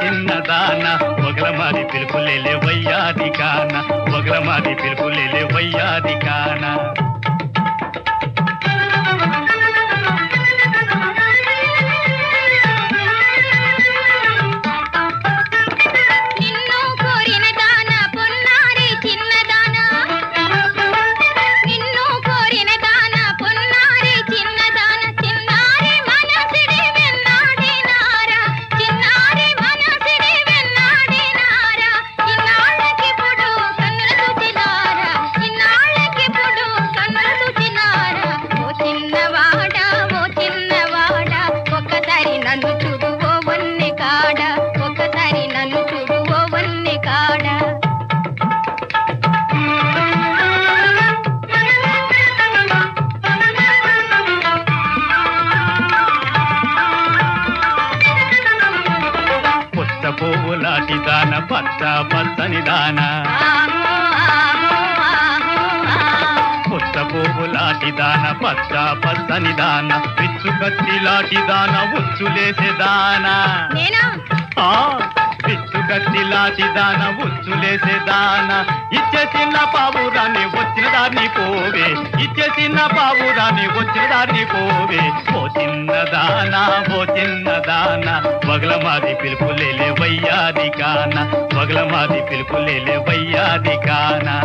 చిన్నదాన. ఓ ఒగలమాది పిలుపులేలే వయ్యాది కాన. ఒగలమాది పిలుపులేలే వయ్యాది కానా. పచ్చని దాన. ఆహో ఆహో ఆహో ఆహో పుట్ట పువ్వులాటి దాన పచ్చ పచ్చని దాన. పిచ్చు కత్తిలాటి దాన ఉచ్చులేసే దానా నేనా దాన ఉచ్చులేసే దాన. ఇచ్చే చిన్న పావురాన్ని వచ్చిన దాన్ని పోవే. ఇచ్చే చిన్న పావురాన్ని వచ్చిన దాన్ని పోవే. ఓ చిన్న దానా ఓ చిన్న దాన. వగలమాది పిలుపులేలే వయ్యాది కాన పగల మాది పిలుపులేలే వయ్యాది కానా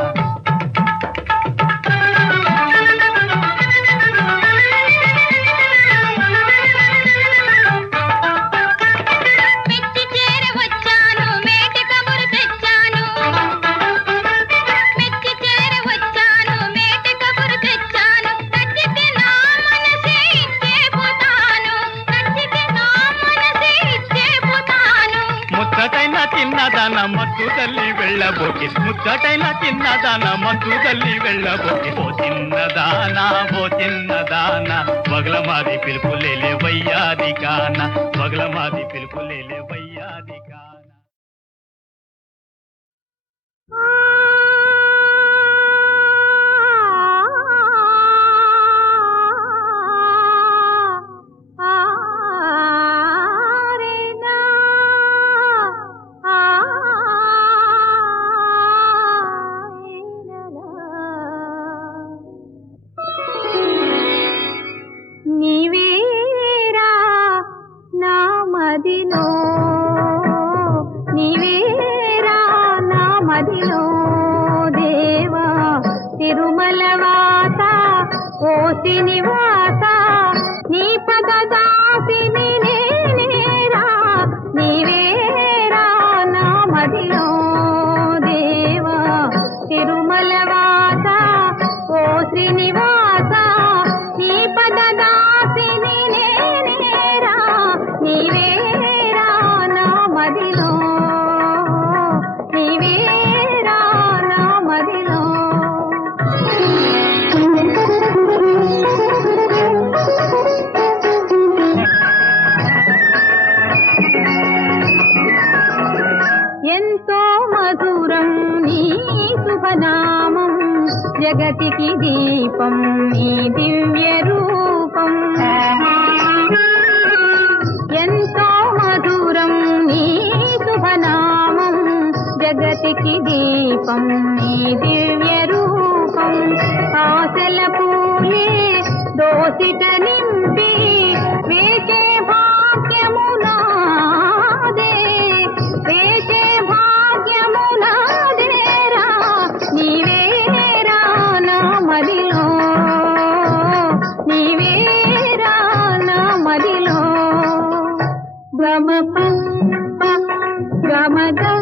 చిన్నదాన మత్తు తల్లి వెళ్ళబోకి ఓ చిన్నదాన ఓ చిన్నదాన. వగలమాది పిలుపులేలే వయ్యాది కాన వగలమాది పిలుపులేలే శుభనామం జగతికి దీపం నీ దివ్య రూపం. ఎంతో మధురం నీ శుభనామం జగతికి దీపం నీ దివ్య రూపం. ఆశల పూలే దోసిట నింపి राधा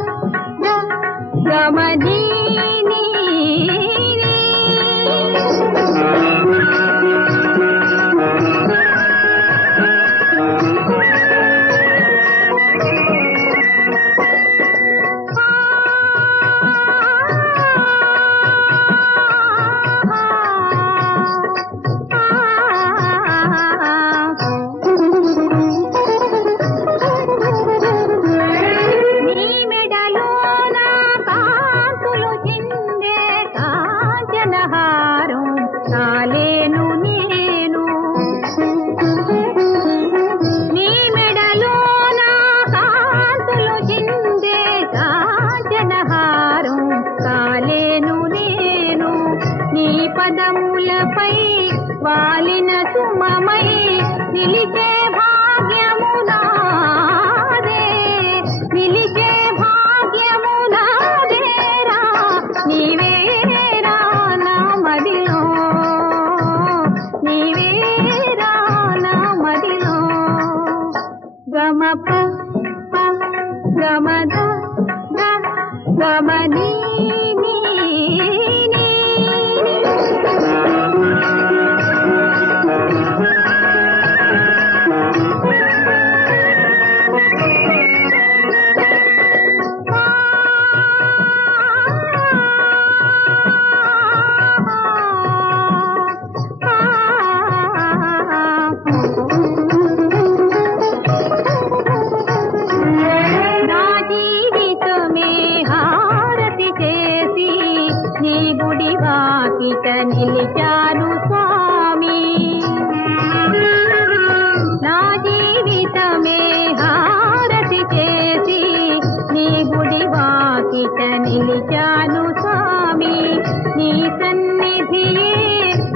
నీ సన్నిధియే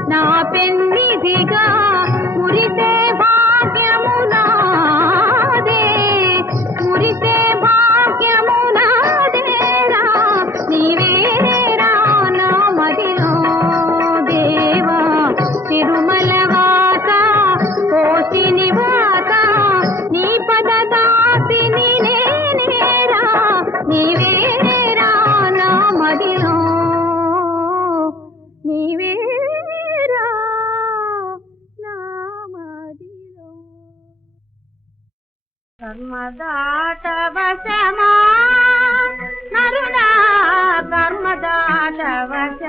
నా పెన్నిధిగా పురితే la vas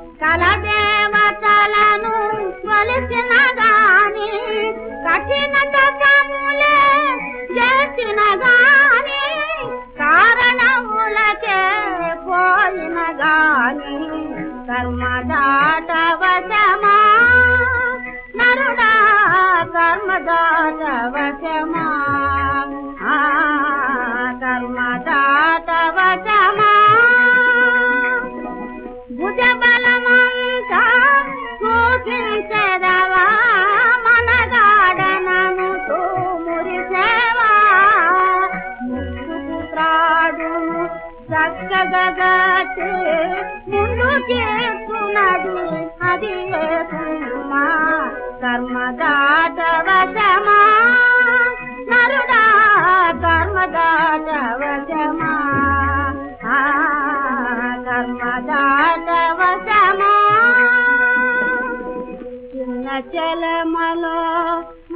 சதாசவசமா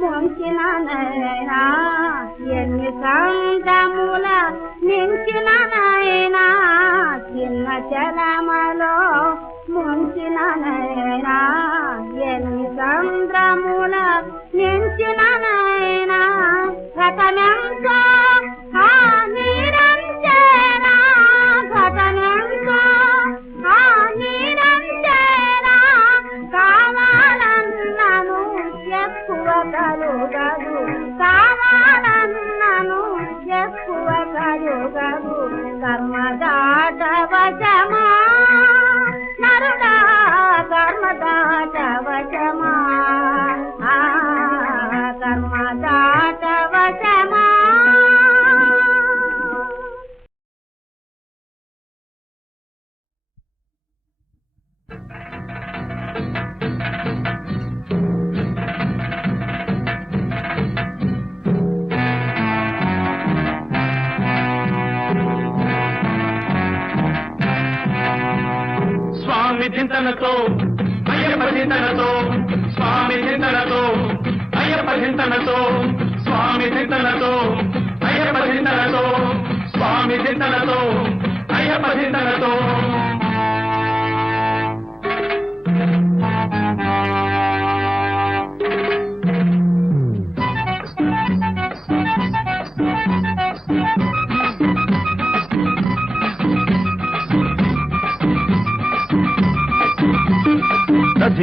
ముంచిన నైనా ఎన్ని సంతముల నించిన నైనా చిన్న చలమలో ముంచిన నైనా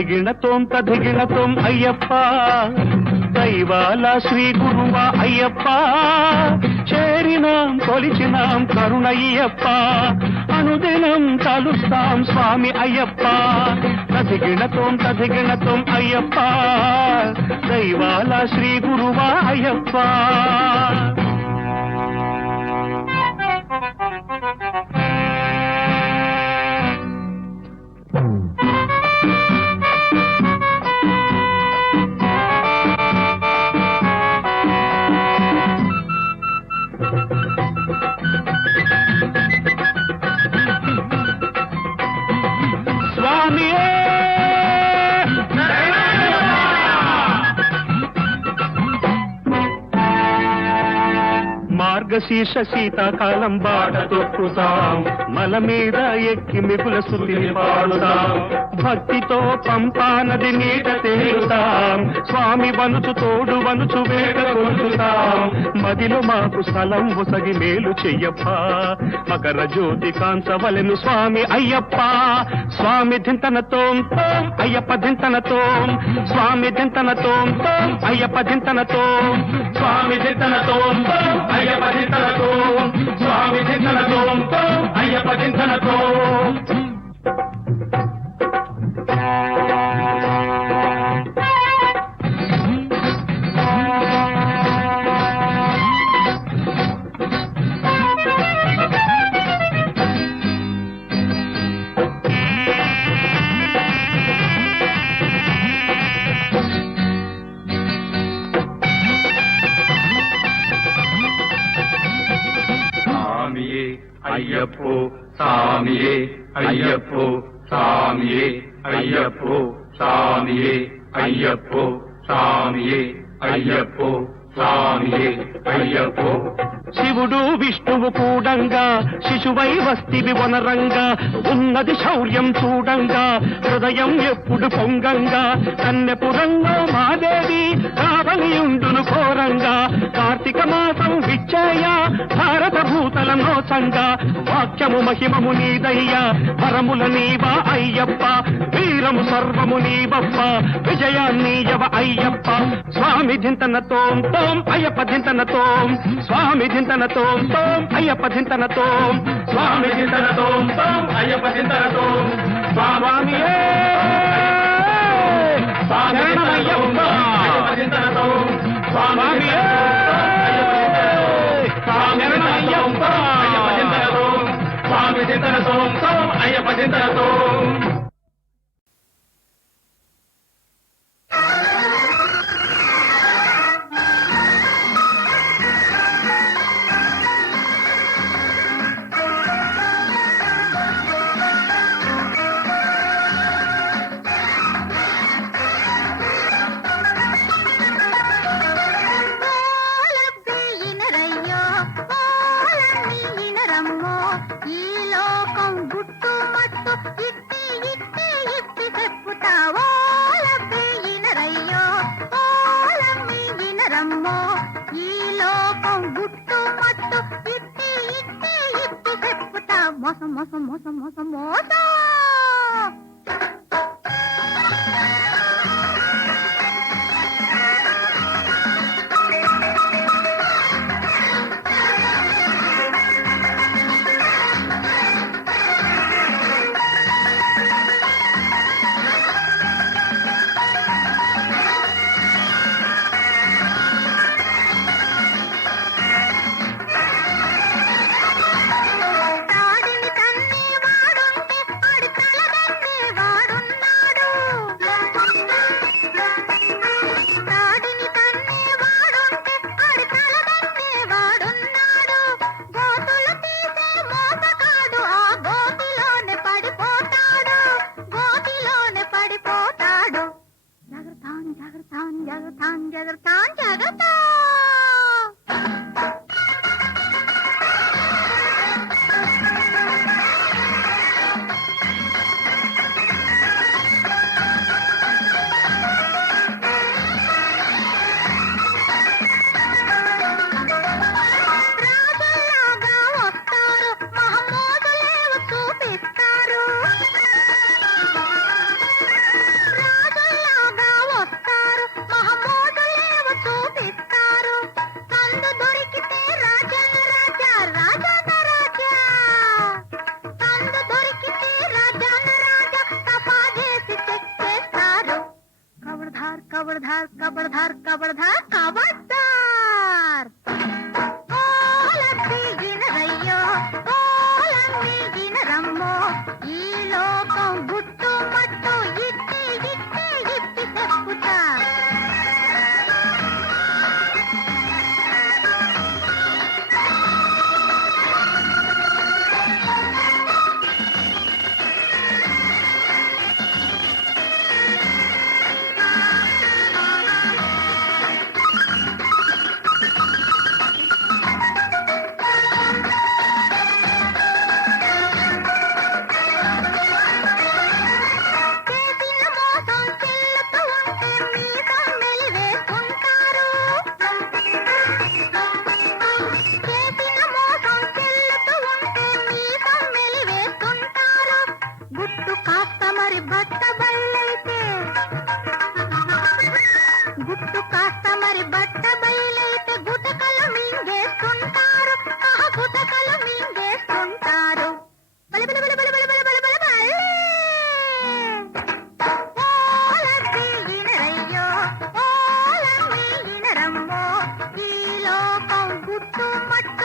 దిగిణతోం తదిగిణతోం అయ్యప్ప దైవాల శ్రీ గురువ అయ్యప్ప చేరినాం కొలిచినాం కరుణయ్యప్ప అనుదినం తలుస్తాం స్వామి అయ్యప్ప తదిగిణతోం తదిగిణతోం అయ్యప్ప దైవాల శ్రీ గురువ అయ్యప్ప శీర్ష శీతాకాలం బాట తొక్కుతాం. మల మీద ఎక్కి మిగుల సుతిని పాడుతాం. భక్తితో పంపా నది నీట తేలుతాం. స్వామి వనుచు తోడు వనుచు వేట కొలుతాం. మదిలో మాకు స్థలం ఒసగి మేలు చెయ్యప్ప. మకర జ్యోతి కాంచవలెను స్వామి అయ్యప్ప. స్వామి దింతనతో అయ్యప్ప దింతనతో స్వామి దింతనతో అయ్యప్ప దింతనతో స్వామి దింతనతో అయ్యప్ప దింతనతో స్వామి దింతనతోం తోం అయ్యప్ప దింతనతోం ஐயப்போ சாமியே ஐயப்போ சாமியே. ஐயப்போ சாமியே ஐயப்போ சாமியே ஐயப்போ சாமியே ஐயப்போ సామియే అయ్యప్పో శివుడు విష్ణువు కూడంగా శిశువై వస్తివి వనరంగా ఉన్నది శౌర్యం చూడంగా హృదయం ఎప్పుడు పొంగంగా కన్నెపురంలో మాదేవి కావలియుండును ఘోరంగా కార్తీక మాసం విచ్చాయ భారత భూతల నోసంగా వాక్యము మహిమము నీదయ్యా వరముల నీవా అయ్యప్ప వీరము సర్వము నీవప్ప విజయాన్నీయవ అయ్యప్ప. స్వామి దింతన తోం అయ్యప్ప చింతనతోం స్వామి దింతన తోం అయ్యప్ప చింతనతోం స్వామి దింతన తోం అయ్యప్ప చింతనతోం స్వామియే శరణమయ్యప్ప స్వామియే శరణమయ్యప్ప స్వామి తోం అయ్యప్ప దింతన ஜகத்தான் ஜகத்தான் ஜகத்தான் ஜகத்தான் कबड़धार कबड़धार कबड़धार काबड़ ಮುತ್ತು ಮತ್ತು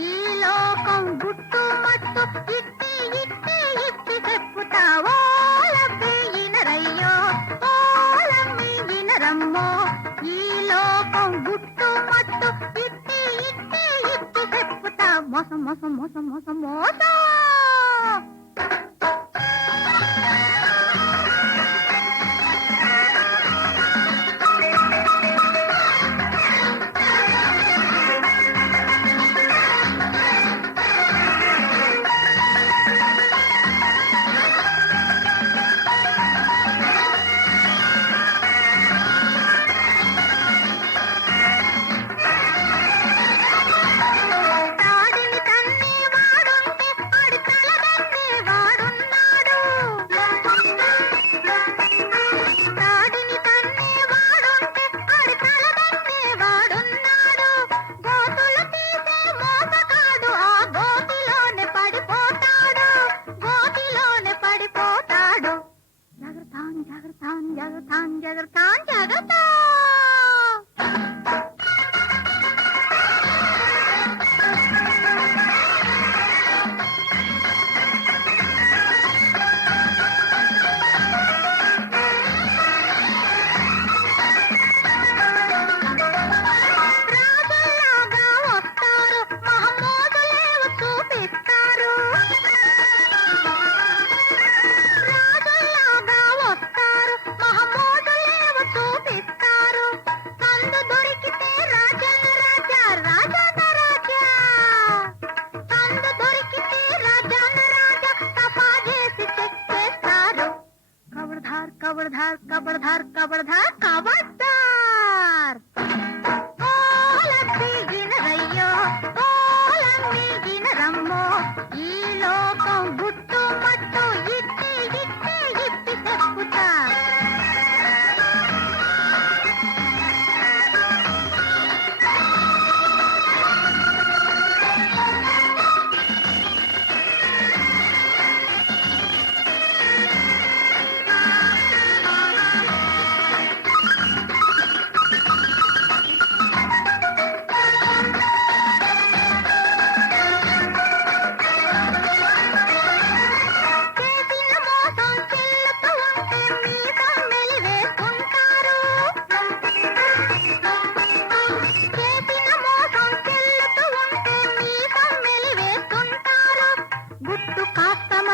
ఈ లోకం గుట్టు మట్టు ఇట్టి ఇట్టి ఇట్టి చెప్పుతావో వినరయ్యో ఓలమ్మి ఈ లోకం గుట్టు మట్టు ఇట్టి ఇట్టి ఇట్టి చెప్పుతా మోసం మోసం మోసం మోసం మోసం.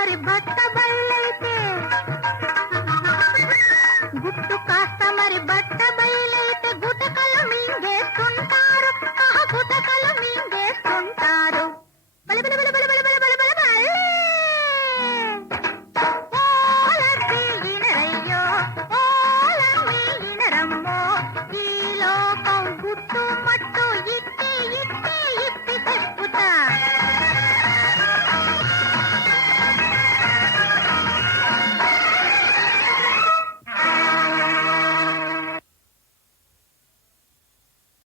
और